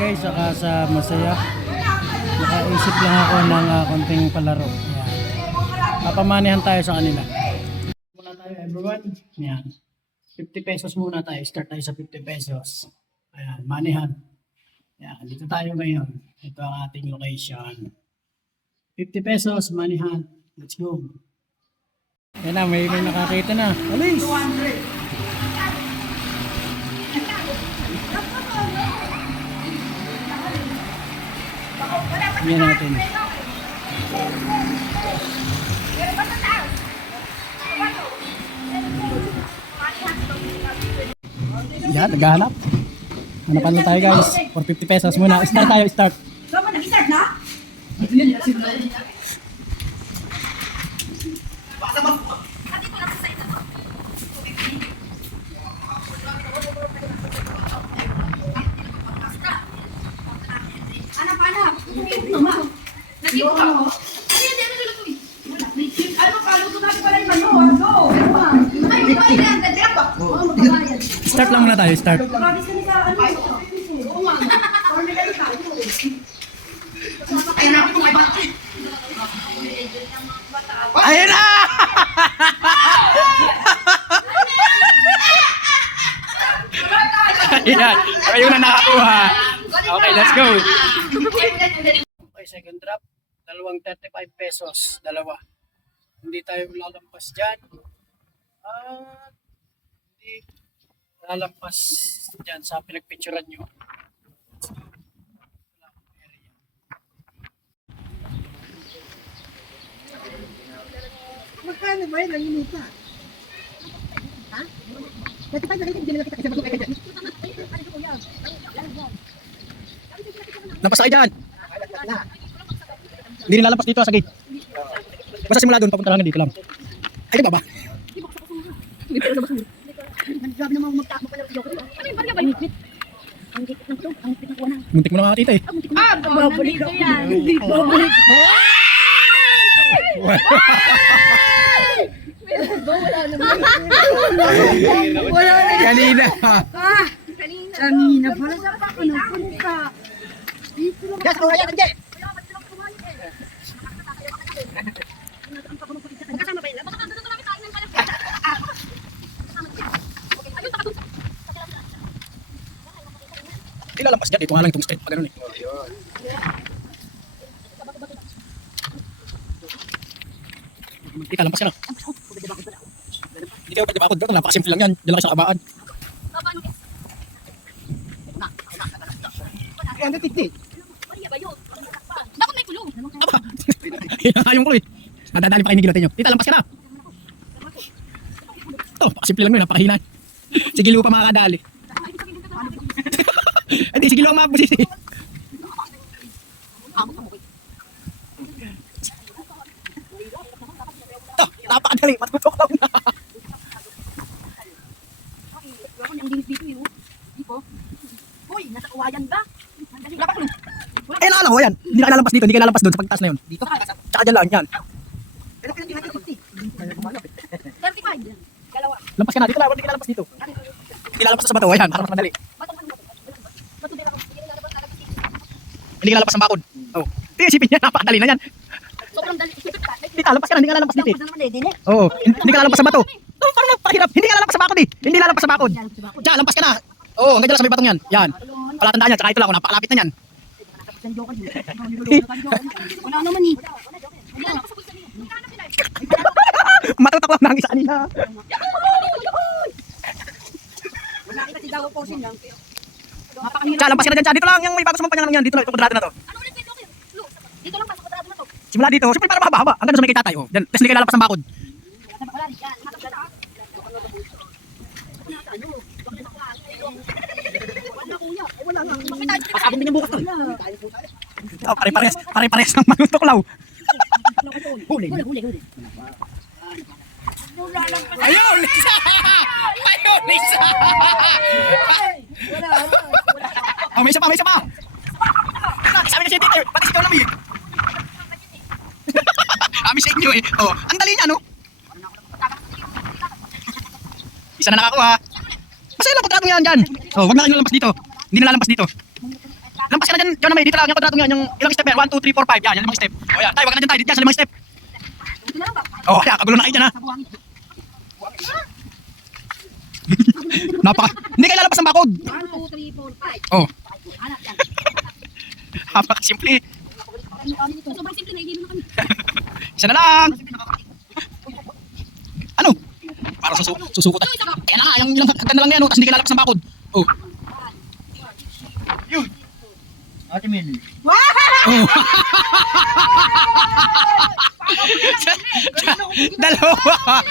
guys, saka sa masaya. Nakaisip lang ako ng konting palaro. Ayan. Papamanihan tayo sa kanila. Muna tayo everyone. Ayan. 50 pesos muna tayo. Start tayo sa 50 pesos. Ayan, manihan. Ayan, dito tayo ngayon. Ito ang ating location. 50 pesos, manihan. Let's go. Ayan na, may nakakita na. Alis! 200! Yan natin. Yan, naghahanap. Hanapan lang tayo guys. For 50 pesos muna. Start tayo, start. Nag-start na? Anak-anak, naman. Nag-ipo ako. Ano ka? Luto natin pala yung mano. Start lang muna tayo, start. Ayun na! Ayan, kayo na nakakuha. Okay, let's go. Okay, second drop. Dalawang 35 pesos. Dalawa. Hindi tayo lalampas dyan. Hindi lalampas dyan sa pinagpicturan nyo. Magkano ba yun? Nanginuta? Ha? Dati pa nakita, hindi na nakita kasi magkakaya dyan. Lampas tayo dyan. Hindi rin lalampas dito sa gate. Basta simula doon, papunta lang dito lang. Ay, ba ba? Grabe naman magtakbo pala ng joke. Ano yung barya ba yun? Ang gigit ng ito. Ang gigit ng kuha na. Muntik mo na makakita eh. Babalik ako. Hindi babalik. Wala na. Kanina. Kanina pala sa ako napunta. Dito lang. Yes, kung ayan, hindi. Magkasama ba yun? Baka dito lang kain ng pala. Hindi lalampas dyan. Dito nga lang itong straight pa ganun eh. Hindi ka lampas ka na. Hindi kayo pwede bakod doon. Napakasimple lang yan. Diyan lang kayo sa kabaan. Kaya ang titik. Bakit may kulong? Aba! Ayong ko eh. Nadadali pa kayo natin nyo. Tita, lampas ka na. Ito, pakasimple lang yun. Napakahina. Sigilo pa makakadali. Hindi, sigilo ang mabusisi. Ito, napakadali. Matutok lang na. Ang dinis dito yun. Di po. Uy, nasa kawayan ba? Lapak mo. Eh, nakala ko yan. Hindi ka lalampas dito. Hindi ka lalampas doon sa pagtaas na yun. Dito ka nasa. Tsaka dyan lang yan. Pero kaya tingnan ko 35. Dalawa. Lampas ka na. Dito lang. Hindi ka lalampas dito. Hindi lalampas sa bato. Ayan, para mas madali. Bato din ako. Hindi na dapat talaga. Hindi ka lalampas sa bakod. Oh. Hindi, isipin niya. Napakadali na yan. Sobrang dali. Hindi ka, lampas ka na. Hindi ka lalampas dito eh. Ano naman eh, dili. Oo. Hindi ka lalampas sa bato. Oh, parang napakahirap. Hindi ka lalampas sa bakod eh. Hindi lalampas sa bakod. Diyan, lampas ka na. Oo, hanggang dyan lang sa may batong yan. Yan. Palatandaan yan. Tsaka ito lang. Napakalapit na yan. Wala naman eh. Matutok lang nangis sa kanina. Wala kita si Dago Posin lang. Diyan, lampas ka na dyan. Diyan, dito lang. Yung may bago sa mga panyangan yan. Dito lang. Itong kwadrado na to. Ano ulit dito? Dito lang pasok kwadrado na to. Simula dito. Siyempre para mahaba-haba. Hanggang sa may kay tatay. Oh. Diyan. Tapos hindi ka lalampas ng bakod. Wala rin yan. Pasabong din yung bukas to. Oh, pare-pares ng manutuklaw. Huli. Ayun, Lisa! Ayun, Lisa! Oh, may isa pa. Sabi na siya dito, pati si Kaulami. Kami sa inyo eh. Oh, ang dali niya, no? Isa na nakakuha. Masaya lang kontrata mo yan dyan. Oh, wag na kayo lalampas dito. Hindi na lalampas dito. Lampas ka na dyan, John, may dito lang yung kwadratong yan, yung ilang step yan, 1, 2, 3, 4, 5, yan, yan limang step. O yan, tayo, wag ka na dyan tayo, dito yan sa limang step. O, yan, kagulo na kayo dyan ha. Hindi kayo lalabas ng bakod. 1, 2, 3, 4, 5. Oh, Anak yan. simple. Sobrang simple na, hindi naman kami. Isa na lang. Ano? Para susuko tayo. Kaya na, yung ilang hagdan na lang yan, oh, tapos hindi kayo lalabas ng bakod. Oh. Yun. Ate Mel. Oh. Dalawa.